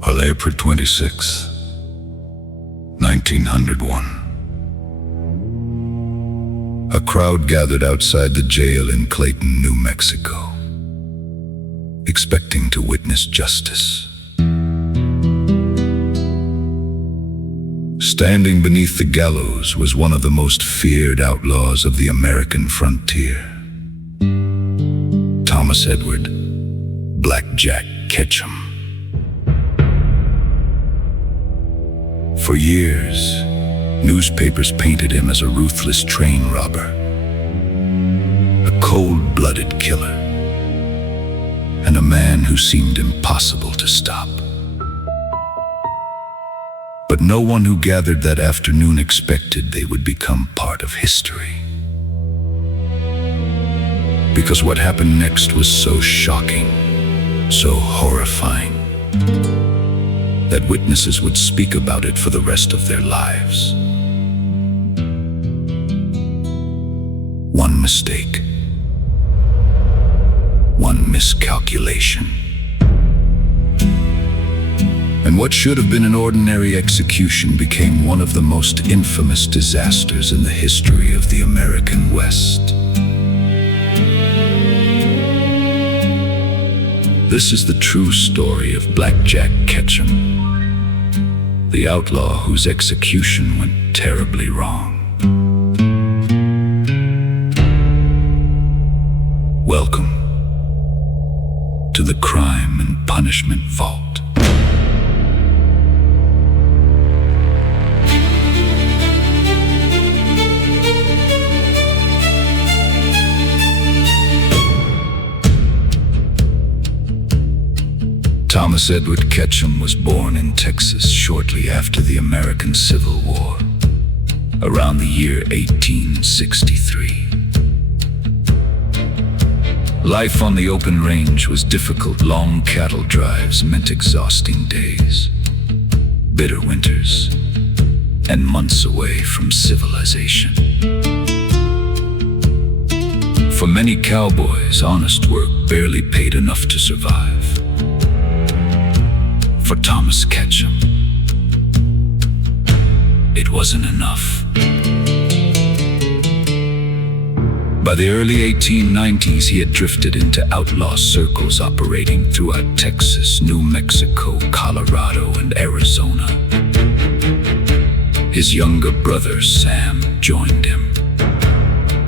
On April 26, 1901, a crowd gathered outside the jail in Clayton, New Mexico, expecting to witness justice. Standing beneath the gallows was one of the most feared outlaws of the American frontier, Thomas Edward "Black Jack" Ketchum. For years, newspapers painted him as a ruthless train robber, a cold-blooded killer, and a man who seemed impossible to stop. But no one who gathered that afternoon expected they would become part of history. Because what happened next was so shocking, so horrifying, that witnesses would speak about it for the rest of their lives. One mistake, one miscalculation, and what should have been an ordinary execution became one of the most infamous disasters in the history of the American West. This is the true story of Black Jack Ketchum, the outlaw whose execution went terribly wrong. Welcome to the Crime and Punishment Vault. Thomas Edward Ketchum was born in Texas shortly after the American Civil War, around the year 1863. Life on the open range was difficult. Long cattle drives meant exhausting days, bitter winters, and months away from civilization. For many cowboys, honest work barely paid enough to survive. For Thomas Ketchum, it wasn't enough. By the early 1890s, he had drifted into outlaw circles operating throughout Texas, New Mexico, Colorado, and Arizona. His younger brother, Sam, joined him.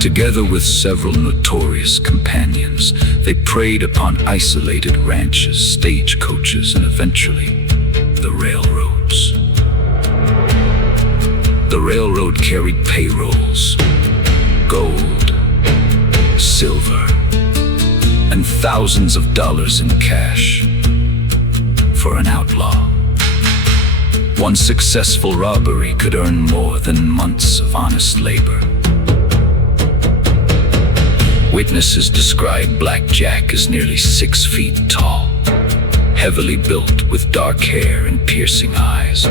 Together with several notorious companions, they preyed upon isolated ranches, stagecoaches, and eventually, the railroads. The railroad carried payrolls, gold, silver, and thousands of dollars in cash. For an outlaw, one successful robbery could earn more than months of honest labor. Witnesses describe Black Jack as nearly 6 feet tall, heavily built with dark hair and piercing eyes.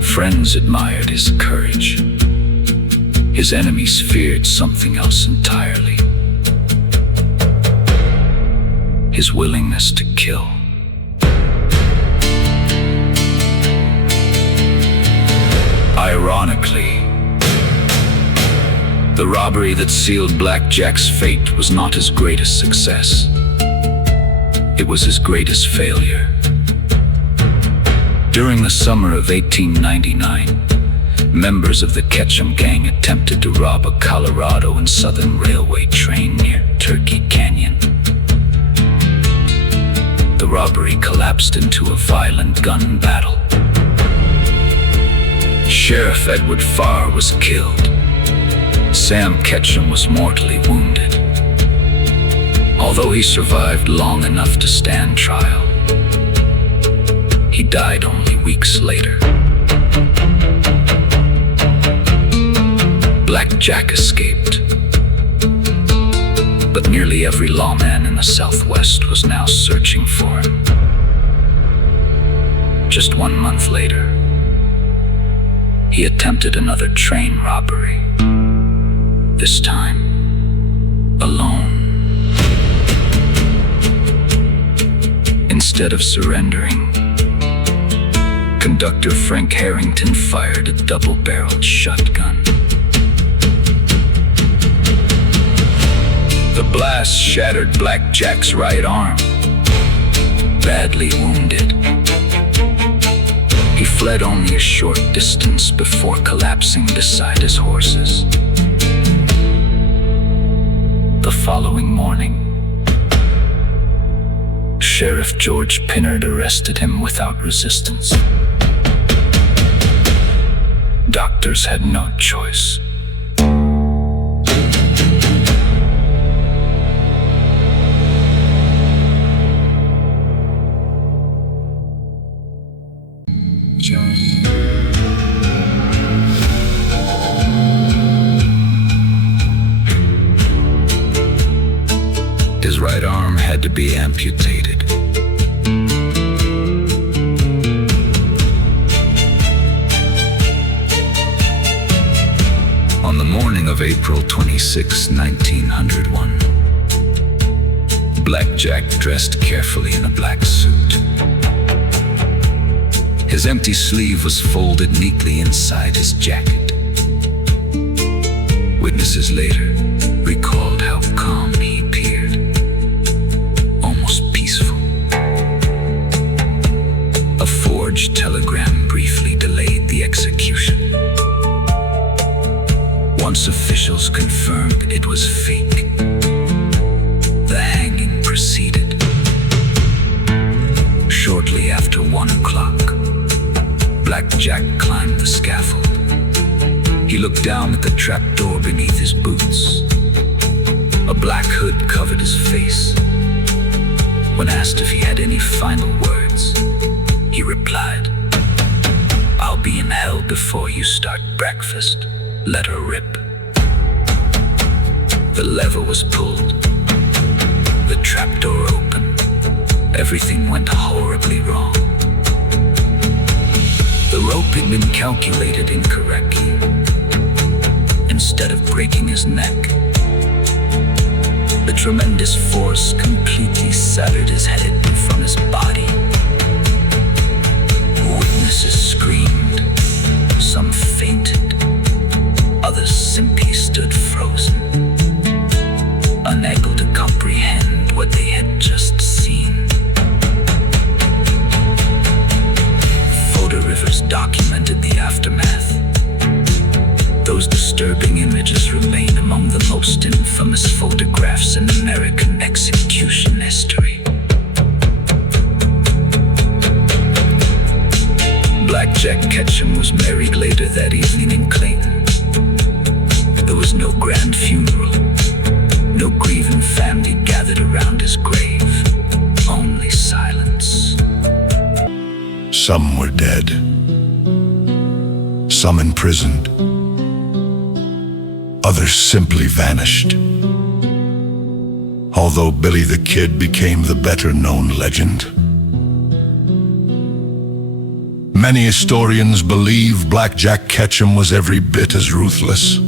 Friends admired his courage. His enemies feared something else entirely: his willingness to kill. Ironically, the robbery that sealed Black Jack's fate was not his greatest success. It was his greatest failure. During the summer of 1899, members of the Ketchum gang attempted to rob a Colorado and Southern Railway train near Turkey Canyon. The robbery collapsed into a violent gun battle. Sheriff Edward Farr was killed. Sam Ketchum was mortally wounded. Although he survived long enough to stand trial, he died only weeks later. Black Jack escaped, but nearly every lawman in the Southwest was now searching for him. Just 1 month later, he attempted another train robbery. This time, alone. Instead of surrendering, Conductor Frank Harrington fired a double-barreled shotgun. The blast shattered Black Jack's right arm, badly wounded. He fled only a short distance before collapsing beside his horses. The following morning, Sheriff George Pinnard arrested him without resistance. Doctors had no choice. His right arm had to be amputated. On the morning of April 26, 1901, Black Jack dressed carefully in a black suit. His empty sleeve was folded neatly inside his jacket. Witnesses later recalled how calm he appeared, almost peaceful. A forged telegram briefly delayed the execution. Once officials confirmed it was fake, the hanging proceeded. Shortly after 1 o'clock, Black Jack climbed the scaffold. He looked down at the trapdoor beneath his boots. A black hood covered his face. When asked if he had any final words, he replied, "I'll be in hell before you start breakfast. Let her rip." The lever was pulled. The trapdoor opened. Everything went horribly wrong. The rope had been calculated incorrectly. Instead of breaking his neck, the tremendous force completely severed his head from his body. Witnesses screamed. Some fainted. Others simply stood frozen, unable to comprehend what they had just seen. Photo rivers documented the aftermath. Those disturbing images remain among the most infamous photographs in American execution history. Black Jack Ketchum was married later that evening in Clayton. There was no grand funeral. No grieving family gathered around his grave. Only silence. Some were dead. Some imprisoned. Others simply vanished. Although Billy the Kid became the better-known legend. Many historians believe Black Jack Ketchum was every bit as ruthless.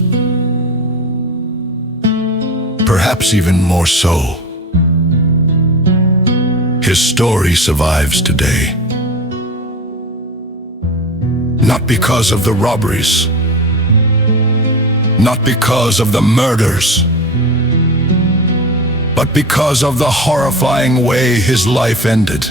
Perhaps even more so. His story survives today. Not because of the robberies, not because of the murders, but because of the horrifying way his life ended.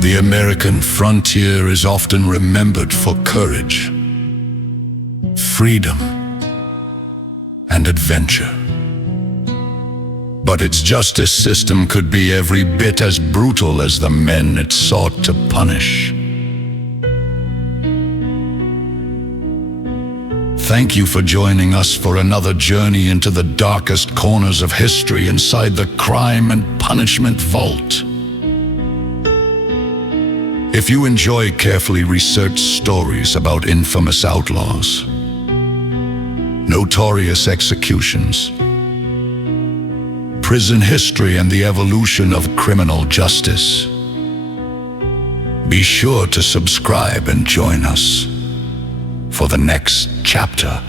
The American frontier is often remembered for courage, freedom, and adventure. But its justice system could be every bit as brutal as the men it sought to punish. Thank you for joining us for another journey into the darkest corners of history inside the crime and punishment vault. If you enjoy carefully researched stories about infamous outlaws, notorious executions, prison history, and the evolution of criminal justice. Be sure to subscribe and join us for the next chapter.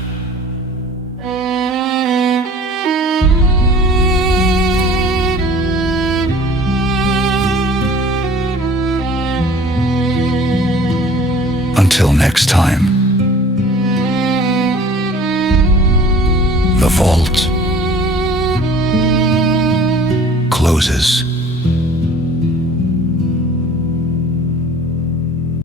Until next time, the vault closes.